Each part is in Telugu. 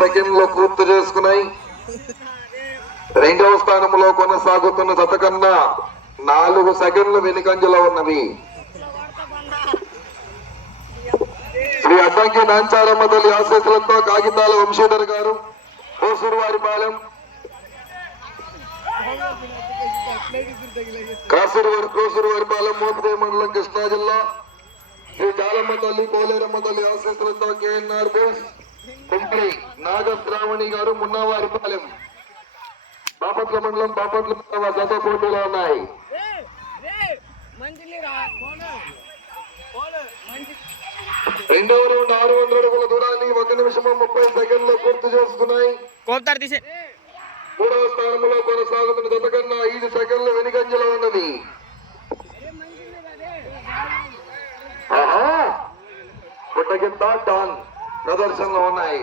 సెకండ్లు పూర్తి చేసుకున్నాయి. రెండవ స్థానంలో కొనసాగుతున్న జత కన్నా 4 సెకండ్లు వెనుకంజలో ఉన్నవి. శ్రీ అద్దంకి నాంచారమ్మ తల్లి ఆశీస్సులతో కాగితాల వంశీధర్ గారు కోసూరువారిపాలెం కోసూరువారిపాలెం మోపిదేవి మండలం కృష్ణా జిల్లా. శ్రీ జాలమ్మ తల్లి పోలేరమ్మ తల్లి ఆశీస్సులతో కేఎన్ఆర్ బోస్ కొంపరి నాగశ్రావణి గారు మున్నవారిపాలెం బాపట్ల మండలం బాపట్ల జత పోటీలో ఉన్నాయి. రెండవ రౌండ్ 600 అడుగుల దూరాన్ని 1 నిమిషం 30 సెకండ్లు పూర్తి చేసుకున్నాయి. మూడవ స్థానంలో కొనసాగుతున్న జత కన్నా 5 సెకండ్లు వెనుకంజలో ఉన్నది. పుట్టగిత్త డాన్ ప్రదర్శనలో ఉన్నాయి.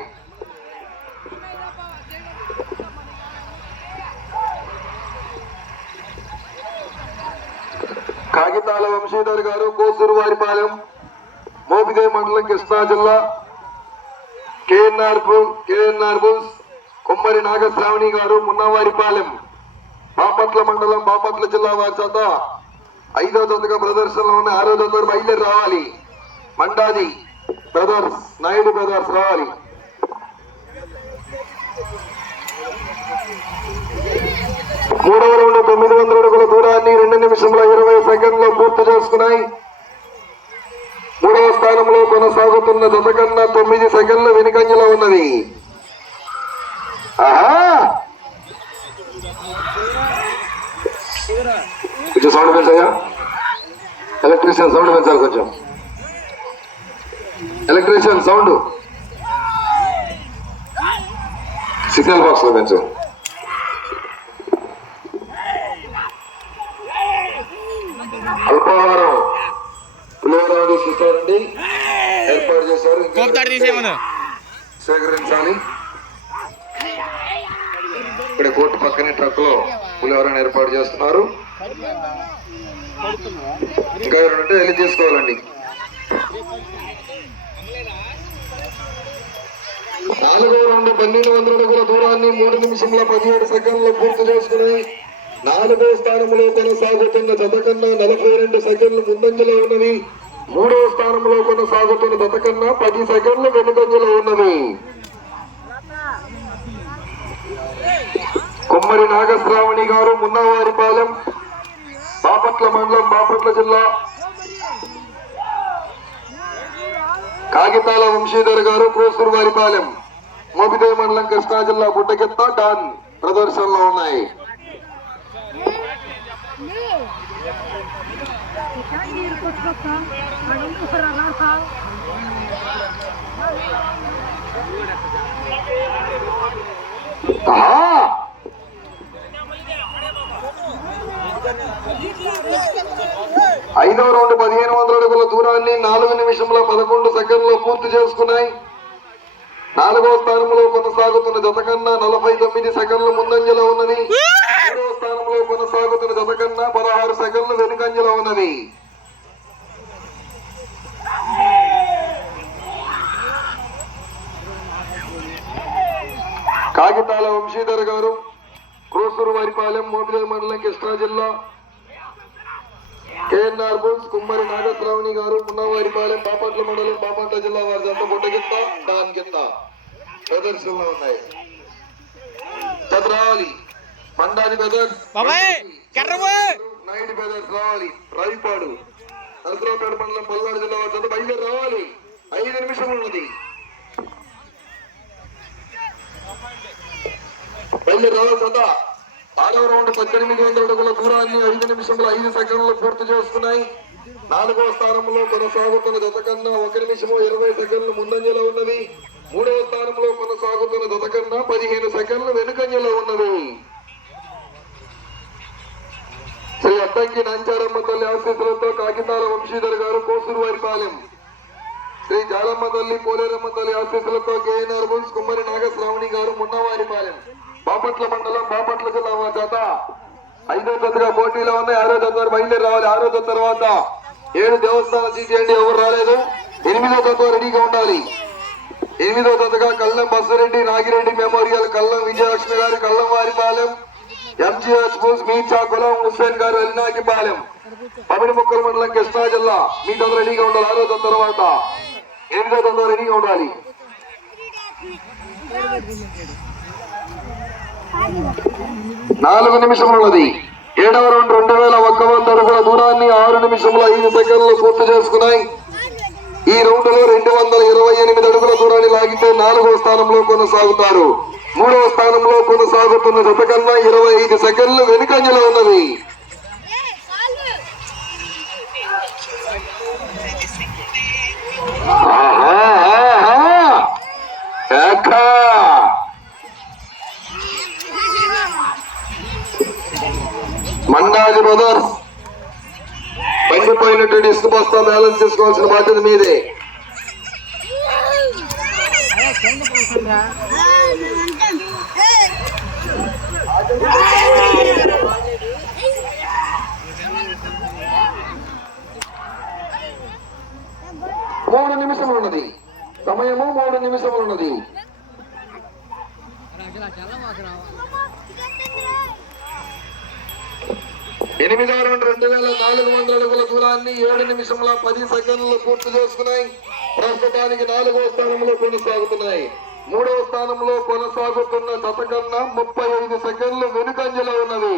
కాగితాల వంశీధర్ గారు కోసూరువారిపాలెం మోపిదేవి మండలం కృష్ణా జిల్లా. కేఎన్ఆర్ బుల్స్ కొమ్మరి నాగశ్రావణి గారు మున్నవారిపాలెం బాపట్ల మండలం బాపట్ల జిల్లా వారి చేత 5వ జతగా ప్రదర్శనలో ఉన్న 6వ జత బయలుదేరి రావాలి. మండాది బ్రదర్స్ నాయుడు బ్రదర్స్ రావాలి. మూడవ రౌండ్ 900 అడుగుల దూరాన్ని 2 నిమిషముల 20 సెకండ్లు పూర్తి చేసుకున్నాయి. మూడవ స్థానంలో కొనసాగుతున్న జత కన్నా 9 సెకండ్లు వెనుకంజలో ఉన్నది. కొంచెం సౌండ్ పెంచగా ఎలక్ట్రీషియన్ సౌండ్ పెంచాలి. కొంచెం ఎలక్ట్రీషియన్ సౌండ్ సిగ్నల్ బాక్స్ లో పెంచు. అల్పాహారం పులిహోర చూస్తారండి ఏర్పాటు చేశారు. సేకరించాలి. ఇక్కడ కోర్టు పక్కనే ట్రక్ లో పులిహోరను ఏర్పాటు చేస్తున్నారు. ఇంకా ఎవరంటే వెళ్ళి తీసుకోవాలండి. 4వ రౌండ్ 1200 అడుగుల దూరాన్ని 3 నిమిషముల 17 సెకండ్లు పూర్తి చేసుకుని 4వ స్థానంలో కొనసాగుతున్న జత కన్నా 42 సెకండ్లు ముందంజలో ఉన్నవి. 3వ స్థానంలో కొనసాగుతున్న జత కన్నా 10 సెకండ్లు వెనుకంజలో ఉన్నవి. కొమ్మరి నాగశ్రావణి గారు మున్నవారిపాలెం బాపట్ల మండలం బాపట్ల జిల్లా. కాగితాల వంశీధర్ గారు కోసూరువారిపాలెం మోపిదేవి మండలం కృష్ణా జిల్లా. బుట్టకెత్త డాన్ ప్రదర్శనలో ఉన్నాయి. ఐదవ రౌండ్ 1500 అడుగుల దూరాన్ని 4 నిమిషముల 11 సెకండ్లు పూర్తి చేసుకున్నాయి. 4వ స్థానంలో కొనసాగుతున్న జత కన్నా 49 సెకండ్లు ముందంజలో ఉన్నది. 3వ స్థానంలో కొనసాగుతున్న జత కన్నా 16 సెకండ్లు వెనుకంజలో ఉన్నది. కాగితాల వంశీధర్ గారు కోసూరువారిపాలెం మోపిదేవి మండలం కృష్ణా జిల్లా. కేఎన్ఆర్ బుల్స్ కుమ్మరి నాగశ్రావణి గారు మున్నవారిపాలెం బాపట్ల మండలం బాపట్ల జిల్లా వారి జత బుట్టగిత్త డాన్ గిత్త ప్రదర్శనలో ఉన్నాయి. రావాలి మండాది బ్రదర్స్ నాయుడు బ్రదర్స్ రావాలి. రవిపాడు నరసరావుపేట మండలం పల్నాడు జిల్లా జత బయలుదేరి రావాలి. 5 నిమిషములు ఉన్నది. బయలుదేరి రావాలి జత. 6వ రౌండ్ 1800 అడుగుల దూరాన్ని 5 నిమిషములు 5 సెకండ్లు పూర్తి చేసుకున్నాయి. 4వ స్థానంలో కొనసాగుతున్న జత కన్నా 1 నిమిషము 20 సెకండ్లు ముందంజలో ఉన్నది. 3వ స్థానంలో కొనసాగుతున్న జత కన్నా 15 సెకండ్లు వెనుకంజలో ఉన్నది. శ్రీ అద్దంకి నంచారమ్మ తల్లి ఆశీస్సులతో కాకితాల వంశీధర్ గారు కోసూరు వారిపాలెం, శ్రీ జాలమ్మ తల్లి పోలేరమ్మ తల్లి ఆశీస్సులతో కేఎన్ఆర్ బుల్స్ కుమ్మరి నాగశ్రావణి గారు మున్నవారిపాలెం, బాపట్ల మండలం బాపట్ల జిల్లా జత 5వ జతగా పోటీలో ఉన్నాయి. 6వ జత బయలుదేరి రావాలి. 6వ జత తర్వాత 7 దేవస్థాన సీటీ అండి, ఎవరు రాలేదు. 8వ జత రెడీగా ఉండాలి. 8వ జతగా కల్లం బస్సురెడ్డి నాగిరెడ్డి మెమోరియల్ కల్లం విజయలక్ష్మి గారి కల్లం వారిపాలెం, ఎంజీఎస్ బూస్ మీచా గులాం హుస్సేన్ గారు ఎల్నాకిపాలెం, పమిడి ముక్కల మండలం కృష్ణా జిల్లా. మీ జత రెడీగా ఉండాలి. 6వ జత తర్వాత 8వ జత రెడీగా ఉండాలి. 4 నిమిషములు ఉన్నది. 7వ రౌండ్ 2100 అడుగుల దూరాన్ని 6 నిమిషముల 5 సెకండ్లు పూర్తి చేసుకున్నాయి. ఈ రౌండ్ లో 228 అడుగుల దూరాన్ని లాగితే 4వ స్థానంలో కొనసాగుతారు. 3వ స్థానంలో కొనసాగుతున్న జత కన్నా 25 సెకండ్లు వెనుకంజలో ఉన్నది. మండాలి బ్రదర్స్ పండిపోయినటువంటి ఇసుక బస్తా బ్యాలెన్స్ చేసుకోవాల్సిన బాధ్యత మీదే. మూడు నిమిషములు ఉన్నది. సమయము 3 నిమిషములు ఉన్నది. 8వ రౌండ్ 2400 అడుగుల దూరాన్ని 7 నిమిషముల 10 సెకండ్లు పూర్తి చేసుకున్నాయి. ప్రస్తుతానికి 4వ స్థానంలో కొనసాగుతున్నాయి. 3వ స్థానంలో కొనసాగుతున్న జత కన్నా 35 సెకండ్లు వెనుకంజలో ఉన్నది.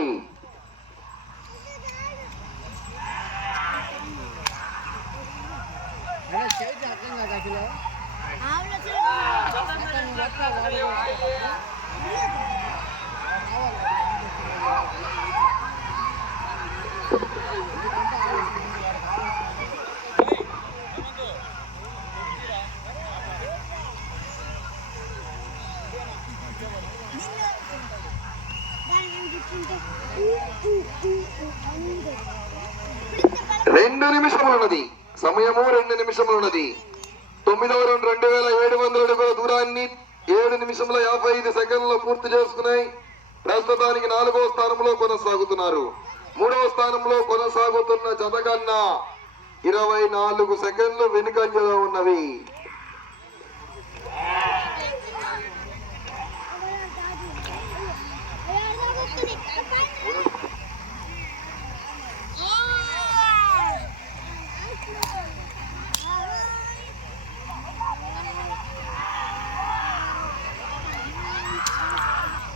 రెండు నిమిషములు ఉన్నది. సమయము 2 నిమిషములు ఉన్నది. 9వ రౌండ్ 2700 అడుగుల దూరాన్ని 7 నిమిషముల 55 సెకండ్లు పూర్తి చేసుకున్నాయి. ప్రస్తుతానికి 4వ స్థానంలో కొనసాగుతున్నారు. 3వ స్థానంలో కొనసాగుతున్న జత కన్నా 24 సెకండ్లు వెనుకంజలో ఉన్నవి.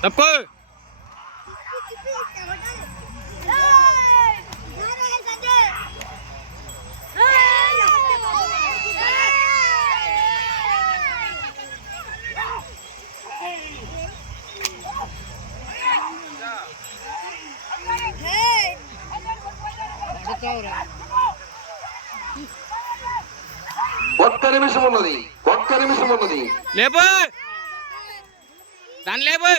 తప్పు ఒక్క నిమిషం ఉన్నది. లేపు దాని లేపు.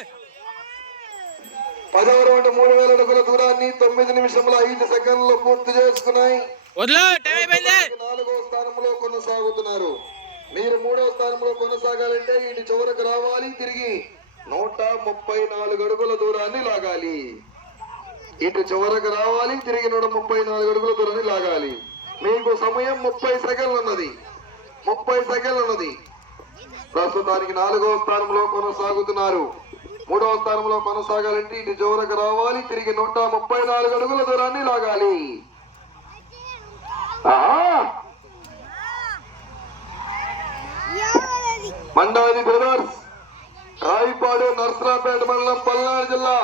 10వ రౌండ్ 3000 అడుగుల దూరాన్ని 9 నిమిషముల 5 సెకండ్లు పూర్తి చేసుకున్నాయి. 4వ స్థానంలో కొనసాగుతున్నారు. మీరు 3వ స్థానంలో కొనసాగాలంటే ఇటు చివరకు రావాలి. తిరిగి 134 అడుగుల దూరాన్ని లాగాలి. ఇటు చివరకు రావాలి. తిరిగి 134 అడుగుల దూరాన్ని లాగాలి. మీకు సమయం 30 సెకండ్లు ఉన్నది. 30 సెకండ్లు ఉన్నది. ప్రస్తుతానికి 4వ స్థానంలో కొనసాగుతున్నారు. 3వ స్థానంలో కొనసాగాలంటే ఇటు చివరకు రావాలి. తిరిగి 134 అడుగుల దూరాన్ని లాగాలి. మండాది బ్రదర్స్, రాయిపాడు, నర్సరావుపేట మండలం, పల్నాడు జిల్లా.